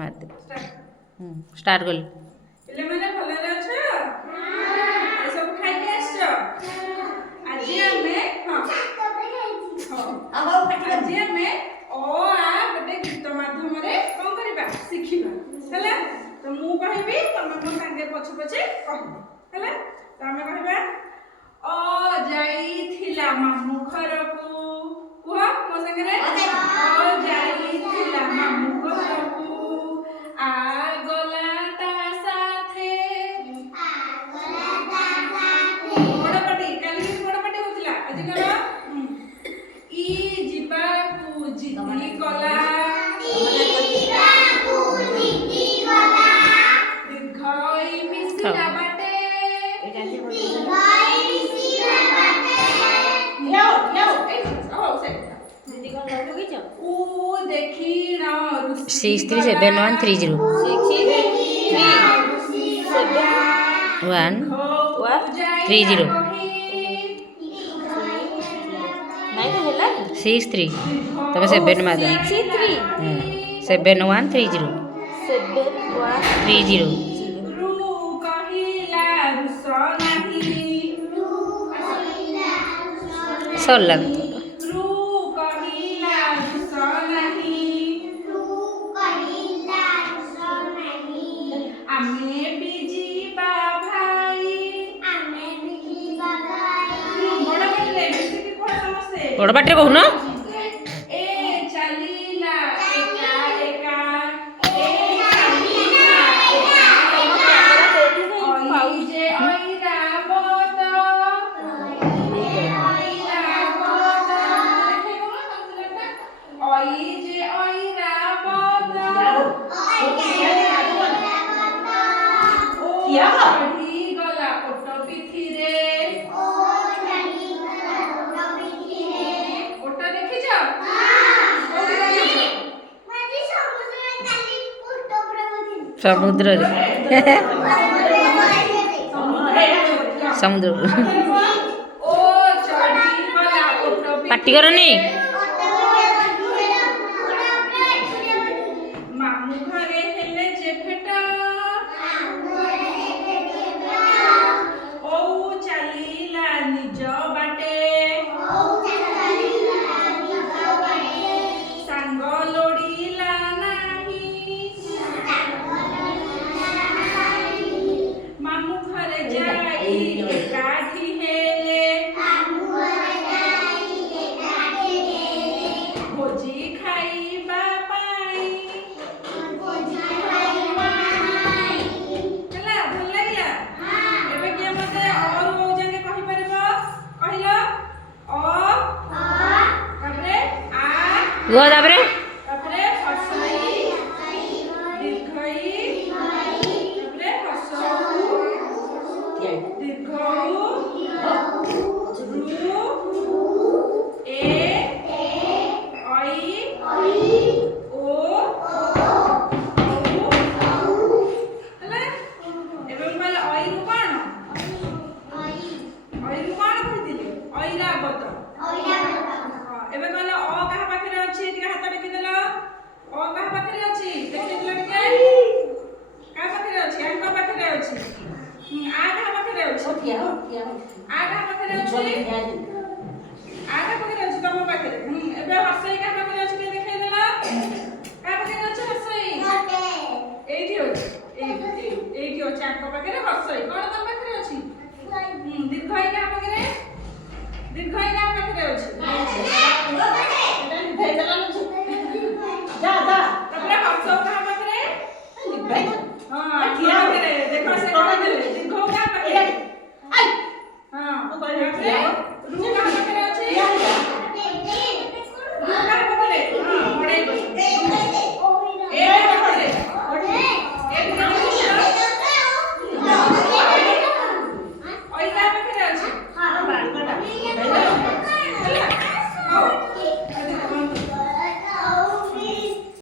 मार they start कर पिले माने भलरे अछ ए सब खाइ के आछो आज हमें हां आज हमें ओ आ गोटे गीत माध्यम रे कोन करबा सिखिबा हैला तो मु कहबी तमे मो संगे पछ पछे कहबो हैला तो हमें कहबा ओ जाई थिला मामू घरकू कुह मो संगे रे ओ जाई थिला मामू घरकू आ गला ता साथे बड़पटी काली बड़पटी होतिला आज करो ई जिबा कु जिदी गला दीर्घई मिसिला बाटे ऊ देखी ना 637130 130 63 तब 7 मार 7130 30 सरला बड़ बाटे कहून समुद्र समुद्र पार्टी करनी मामू घरे हेले जे फेटा ओ चलीला निज बाटे सांग लोड़ीला नाही मामू घरे जाई एकाठी हेले भोजी खाइबा पाई ହେଲା ଭଲ ଲାଗିଲା ଏବେ କିଏ ମତେ और हो जाके कहि परबो कहिलो ओ ताପରେ आ गो ताପରେ